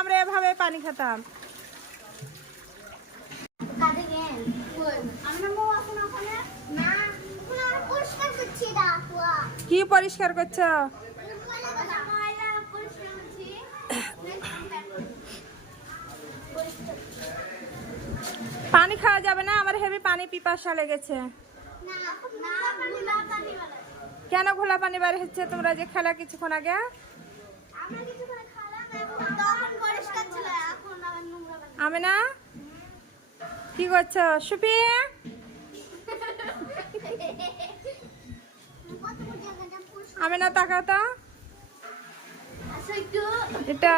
আমরা এভাবে পানি খেতাম। কি পরিষ্কার করছো? পানি খাওয়া যাবে না, আমার হেভি পানি পিপাসা লেগেছে। কেন ঘোলা পানি বার হচ্ছে? তোমরা যে খেলা কিছুক্ষণ আগে। আমি না কি করছো সুপি? আমি না তাকাও তো এটা